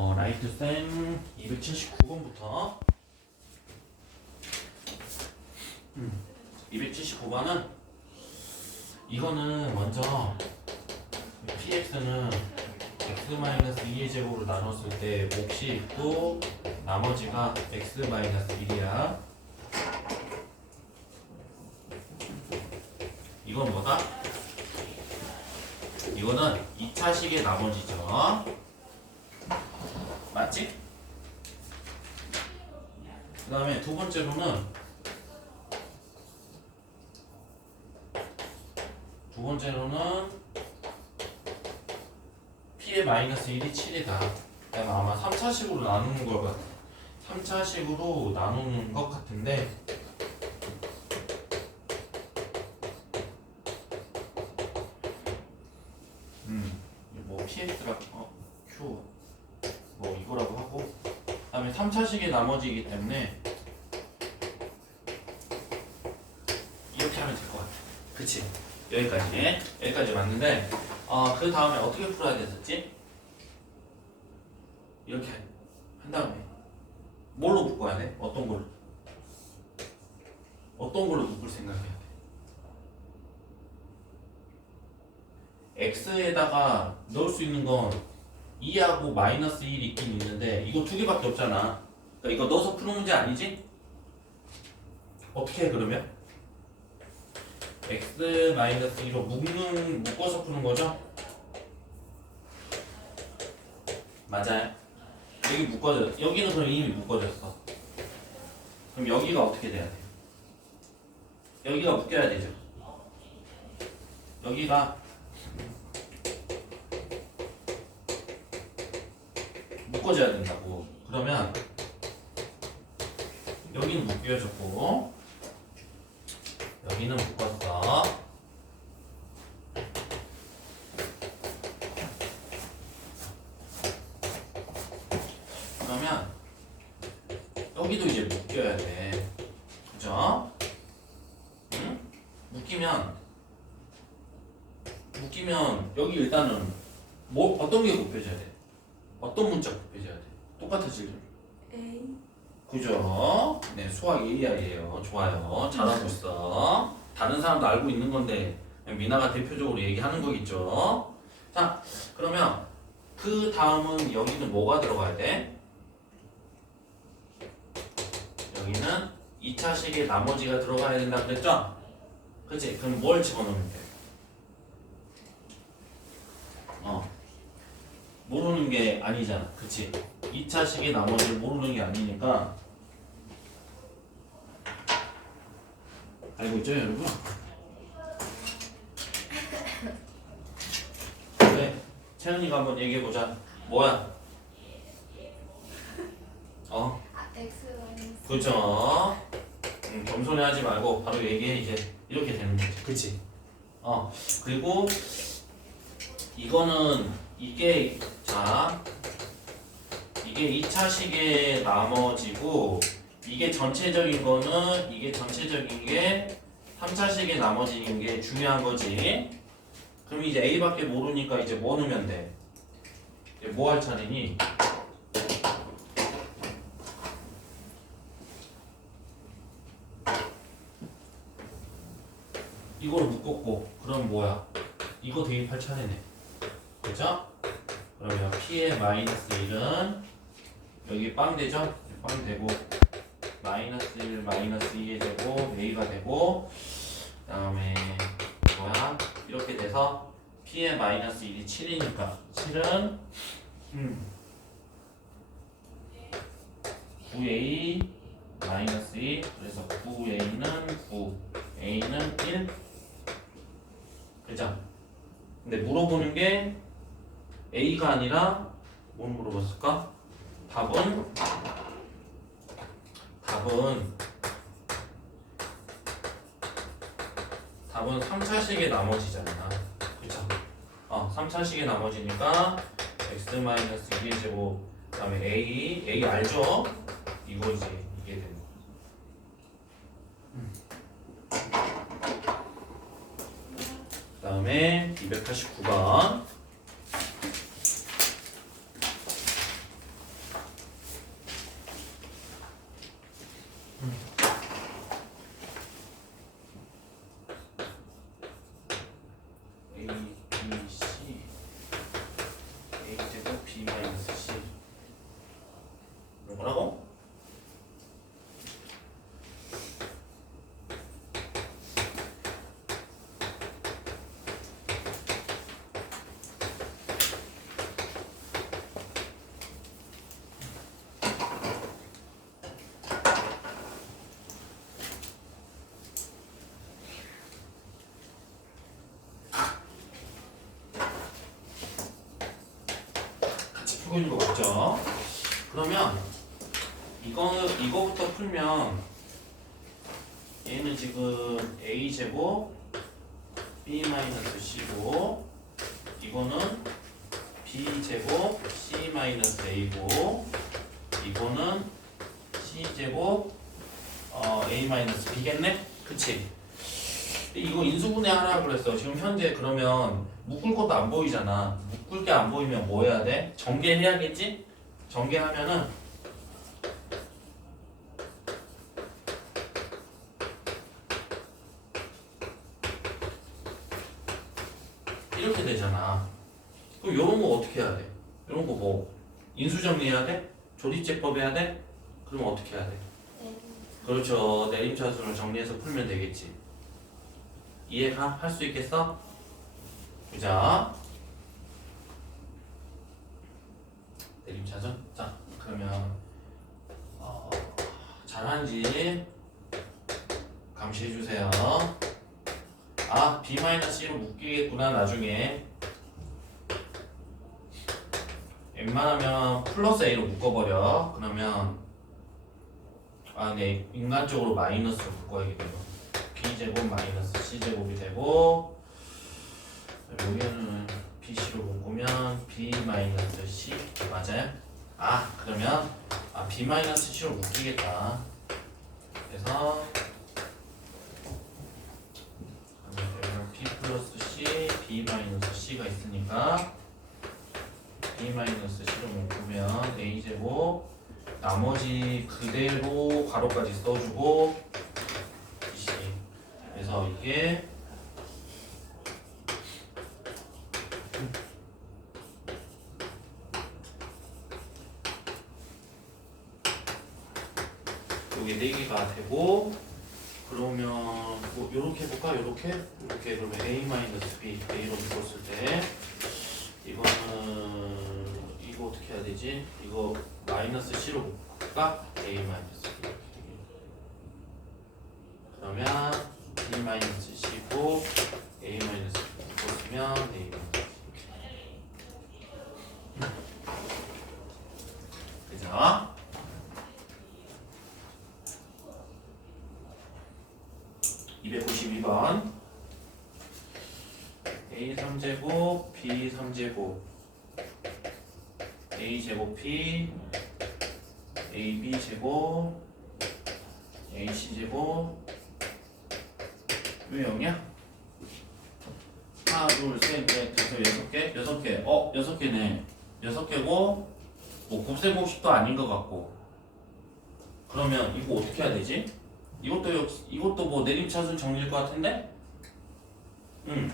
어, 라이트 쌤 279번부터. 음, 279번은 이거는 먼저 px는 x-2의 제곱으로 나눴을 때 몫이 있고 나머지가 x-1이야. 이건 뭐다? 이거는 2차식의 나머지죠 맞지? 그 다음에 두 번째로는 두 번째로는 P의 마이너스 1이 7이다. 내가 아마 3차식으로 나누는 것 같아. 3차식으로 나누는 것 같은데 음, 뭐 PX가 어, Q 뭐 이거라고 하고 그다음에 3차식의 나머지이기 때문에 이렇게 하면 될 것 같아. 그치? 여기까지 여기까지 맞는데 어, 그 다음에 어떻게 풀어야 됐었지? 이렇게 한 다음에 뭘로 묶어야 돼? 어떤 걸로? 어떤 걸로 묶을 생각해야 돼? x에다가 넣을 수 있는 건 2하고 마이너스 1이 있긴 있는데 이거 두 개밖에 없잖아. 그러니까 이거 넣어서 푸는 문제 아니지? 어떻게 해 그러면? x 마이너스 2로 묶는 묶어서 푸는 거죠? 맞아요. 여기 묶어져. 여기는 그럼 이미 묶어졌어. 그럼 여기가 어떻게 돼야 돼? 여기가 묶여야 되죠. 여기가 묶어져야 된다고. 그러면 여기는 묶여졌고 여기는 묶었어. 그러면 여기도 이제 묶여야 돼. 그죠? 응? 묶이면 묶이면 여기 일단은 뭐 어떤 게 곱해져야 돼? 어떤 문자 곱해져야 돼? 똑같아지죠? A 그죠? 네, 수학 AI예요. 좋아요. 잘하고 있어. 다른 사람도 알고 있는 건데 미나가 대표적으로 얘기하는 거겠죠. 자, 그러면 그 다음은 여기는 뭐가 들어가야 돼? 여기는 2차 식의 나머지가 들어가야 된다 그랬죠? 그치? 그럼 뭘 집어넣으면 돼? 어. 모르는 게 아니잖아. 그치? 2차 식의 나머지를 모르는 게 아니니까 알고 있죠 여러분? 네 채은이가 한번 얘기해 보자 뭐야? 어? 그죠? 음, 겸손해하지 말고 바로 얘기해 이제 이렇게 되는 거지 그치? 어 그리고 이거는 이게 자 이게 2차식의 나머지고 이게 전체적인 거는 이게 전체적인 게 3차식의 나머지인 게 중요한 거지 그럼 이제 A밖에 모르니까 이제 뭐 넣으면 돼? 이제 뭐 할 차례니? 이걸 묶었고 그럼 뭐야? 이거 대입할 차례네 그죠? 그러면 P의 마이너스 1은 여기 빵 되죠? 빵 되고 마이너스 1 마이너스 2의 제곱 A가 되고 그 다음에 뭐야? 이렇게 돼서 P의 마이너스 1이 7이니까 7은 음 9A 마이너스 2 그래서 9A는 9 A는 1 그죠? 근데 물어보는 게 A가 아니라 뭘 물어봤을까? 답은 답은 답은 3차식의 나머지잖아. 그쵸? 어, 3차식의 나머지니까 x-2의 제곱 그 다음에 a a 알죠? 이거지 이게 되는 거. 그다음에 289번 거 맞죠? 그러면 이거 이거부터 풀면 얘는 지금 a 제곱 b 마이너스 c고 이거는 b 제곱 c 마이너스 a고 이거는 c 제곱 어, a 마이너스 b겠네? 그치? 이거 인수분해 하라 그랬어. 지금 현재 그러면 묶을 것도 안 보이잖아. 묶을 게 안 보이면 뭐 해야 돼? 전개해야겠지? 전개하면은 이렇게 되잖아. 그럼 요런 거 어떻게 해야 돼? 요런 거 뭐 인수 정리해야 돼? 조리제법 해야 돼? 그럼 어떻게 해야 돼? 그렇죠. 내림차순을 정리해서 풀면 되겠지. 이해가? 할 수 있겠어? 보자. 내림차순? 자, 그러면 어, 잘하는지 감시해 주세요. 아, B-C로 묶이겠구나 나중에. 웬만하면 플러스 A로 묶어버려. 그러면 아, 네. 인간적으로 마이너스로 묶어야겠네요. b제곱 마이너스 c제곱이 되고 여기는 bc로 묶으면 b 마이너스 c 맞아요? 아 그러면 아 b 마이너스 c로 묶이겠다. 그래서 그러면 b 플러스 c, b 마이너스 c가 있으니까 b 마이너스 c로 묶으면 a 제곱 나머지 그대로 괄호까지 써주고 그래서 이게 요게 네 개가 되고 그러면 뭐 요렇게 해볼까? 요렇게? 요렇게 그러면 a 마이너스 b a로 묶었을 때 이거는 이거 어떻게 해야 되지? 이거 마이너스 c로 묶을까? A 마이너스 b 이렇게 되겠네. 그러면 b 마이너스 c고 a 마이너스 b 묶었으면 a 마이너스 그죠? (292번) a 3제곱 b 3제곱. A 제곱 p. Ab 제곱. Ac 제곱. 왜 0이야? 하나 둘셋넷 다섯 여섯 개? 여섯 개어 여섯 개네. 여섯 개고 뭐 곱셈 공식도 아닌 것 같고. 그러면 이거 어떻게 해야 되지? 이것도 역 이것도 뭐 내림차순 정리일 것 같은데? 응.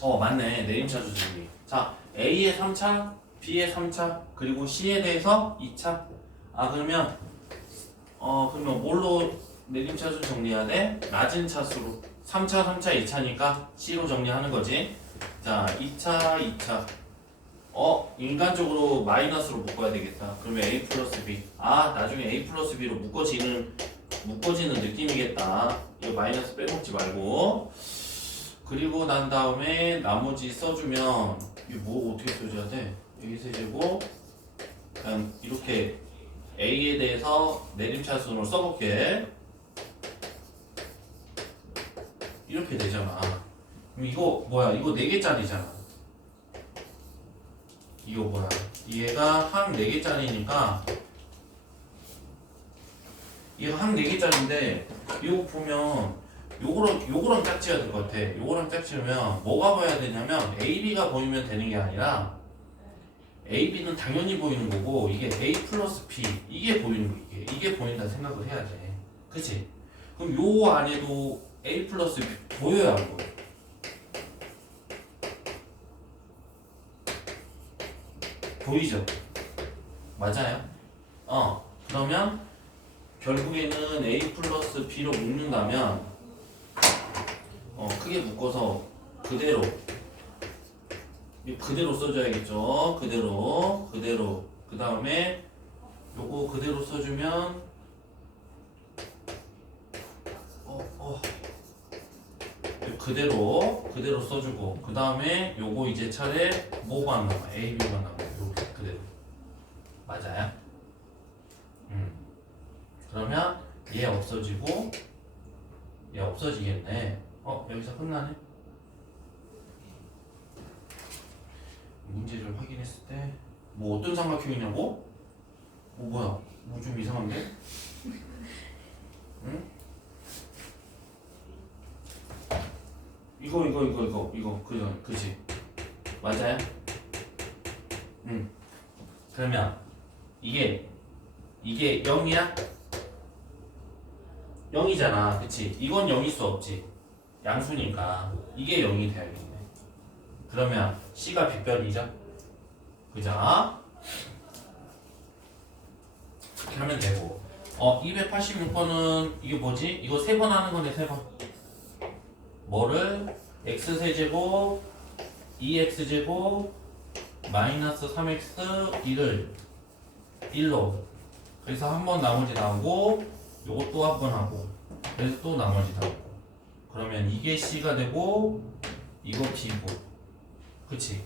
어 맞네 내림차순 정리. 자 A의 3차, B의 3차, 그리고 C에 대해서 2차. 아 그러면 어 그러면 뭘로 내림차순 정리해야 돼? 낮은 차수로 3차, 3차, 2차니까 C로 정리하는 거지. 자 2차, 2차. 어 인간적으로 마이너스로 묶어야 되겠다. 그러면 A 플러스 B. 아 나중에 A 플러스 B로 묶어지는 묶어지는 느낌이겠다. 이거 마이너스 빼먹지 말고. 그리고 난 다음에 나머지 써주면 이거 뭐 어떻게 써줘야 돼? 여기 세제곱 그냥 이렇게 A에 대해서 내림차순으로 써볼게. 이렇게 되잖아. 그럼 이거 뭐야? 이거 4개짜리잖아. 이거 뭐야? 얘가 항 4개짜리니까 얘가 항 4개짜리인데 이거 보면 요거랑 요거랑 짝지어야 될 것 같아. 요거랑 짝지으면 뭐가 보여야 되냐면 A, B가 보이면 되는 게 아니라 A, B는 당연히 보이는 거고 이게 A 플러스 P 이게 보이는 거 이게 이게 보인다 생각을 해야 돼. 그치? 그럼 요 안에도 A 플러스 B 보여야 안 보여? 보이죠? 맞아요? 어 그러면 결국에는 A 플러스 B로 묶는다면 어 크게 묶어서 그대로 이 그대로 써줘야겠죠 그대로 그대로 그 다음에 요거 그대로 써주면 어, 어. 그대로 그대로 써주고 그 다음에 요거 이제 차례 뭐만 남아 A, B만 남아 그대로 맞아요? 음 그러면 얘 없어지고 얘 없어지겠네 어 여기서 끝나네 문제를 확인했을 때 뭐 어떤 삼각형이냐고? 어 뭐야 뭐 좀 이상한데? 응? 이거 이거 이거 이거 이거 그죠 그지 맞아요? 응 그러면 이게 이게 0이야? 0이잖아. 그치? 이건 0일 수 없지. 양수니까 이게 0이 돼야겠네. 그러면 C가 빗변이죠? 그죠? 이렇게 하면 되고. 어 286번은 이게 뭐지? 이거 세 번 하는 거네 세번. 뭐를? X 세제곱 2x 제곱 마이너스 3x 1을 1로 그래서 한 번 나머지 나오고 요거 또 한 번 하고 그래서 또 나머지 나오고 그러면 이게 C가 되고 이거 B고 그치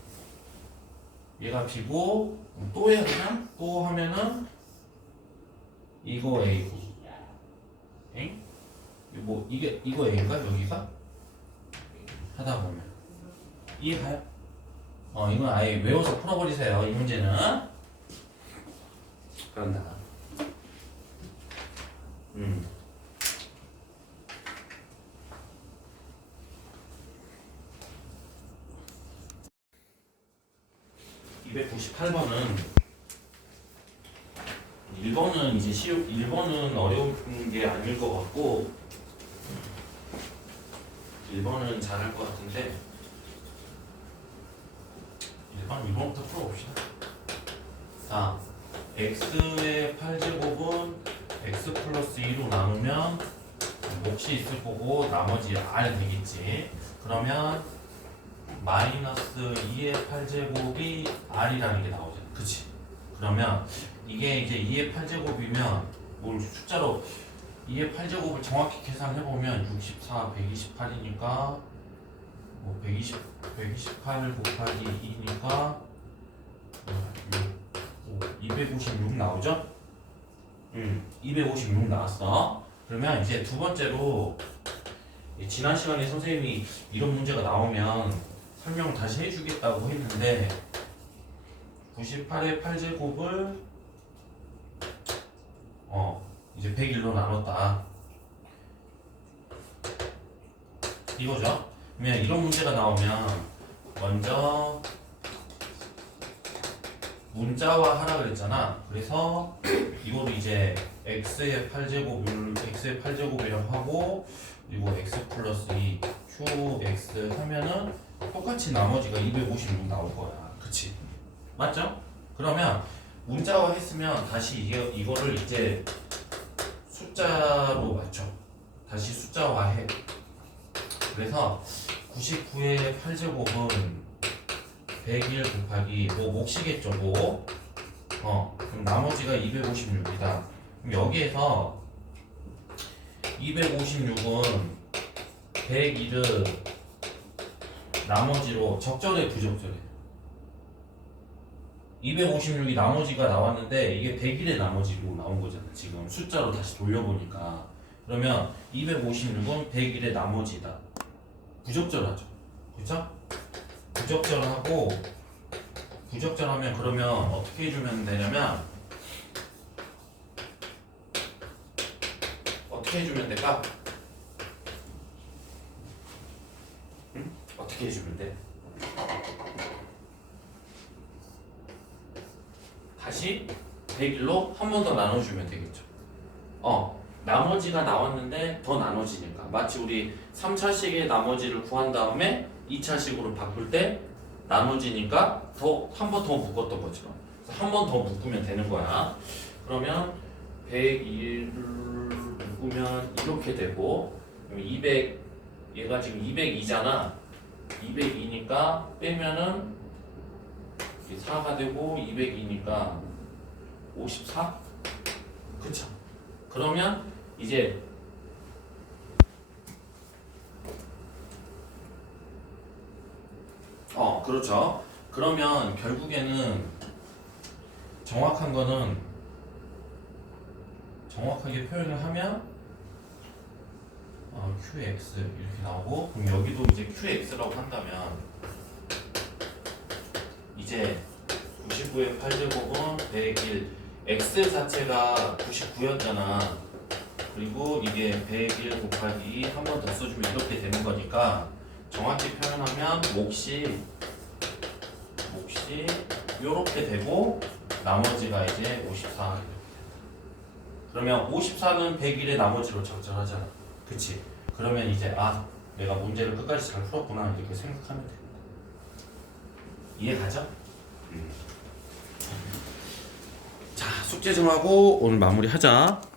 얘가 B고 또 해야 되나? 또 하면은 이거 A고 엥? 뭐 이게 이거 A인가 여기가? 하다 보면 이해가요? 어 이건 아예 외워서 풀어버리세요 이 문제는. 그런다. 음. (298번은) 1번은 이제 쉬우 1번은 어려운 게 아닐 것 같고 1번은 잘할 것 같은데 1번 1번부터 풀어봅시다. 자 x의 8제곱은 x 플러스 2로 나누면 몫이 있을 거고 나머지 r 되겠지. 그러면 마이너스 2의 8제곱이 r이라는 게 나오잖아 그치? 그러면 이게 이제 2의 8제곱이면 뭘 숫자로 2의 8제곱을 정확히 계산해보면 64, 128이니까 뭐 120, 128 곱하기 2니까 256 나오죠? 응, 256 나왔어. 그러면 이제 두 번째로 이 지난 시간에 선생님이 이런 문제가 나오면 설명을 다시 해주겠다고 했는데 98의 8제곱을 어 이제 101로 나눴다 이거죠 그러면 이런 문제가 나오면 먼저 문자화 하라 그랬잖아 그래서 이거를 이제 x의 8제곱을 x의 8제곱이라고 하고 그리고 x 플러스 2 qx 하면은 똑같이 나머지가 256 나올 거야 그치 맞죠? 그러면 문자화 했으면 다시 이게, 이거를 이제 숫자로 맞춰. 다시 숫자화해. 그래서 99의 8제곱은 101 곱하기 뭐 몫이겠죠 뭐. 어 그럼 나머지가 256이다. 그럼 여기에서 256은 101을 나머지로 적절해 부적절해? 256이 나머지가 나왔는데 이게 100일의 나머지로 나온 거잖아 지금 숫자로 다시 돌려보니까 그러면 256은 100일의 나머지다 부적절하죠 그쵸? 부적절하고 부적절하면 그러면 어떻게 해주면 되냐면 어떻게 해주면 될까? 응? 어떻게 해주면 돼? 다시 101로 한 번 더 나눠주면 되겠죠. 어, 나머지가 나왔는데 더 나눠지니까 마치 우리 3차식의 나머지를 구한 다음에 2차식으로 바꿀 때 나눠지니까 더 한 번 더 묶었던 것처럼 한 번 더 묶으면 되는 거야. 그러면 101을 묶으면 이렇게 되고 200 얘가 지금 202잖아. 202니까 빼면은 4가 되고 202니까 54? 그쵸? 그러면 이제 그렇죠. 그러면 결국에는 정확한 거는 정확하게 표현을 하면 어, QX 이렇게 나오고 그럼 여기도 이제 QX라고 한다면 이제 99의 8제곱은 101 X 자체가 99였잖아 그리고 이게 101 곱하기 2한번 더 써주면 이렇게 되는 거니까 정확히 표현하면 몫이 몫이 요렇게 되고 나머지가 이제 54 이렇게 된다. 그러면 54는 101의 나머지로 적절하잖아 그치? 그러면 이제 아 내가 문제를 끝까지 잘 풀었구나 이렇게 생각하면 됩니다 이해 가죠? 자 숙제 좀 하고 오늘 마무리하자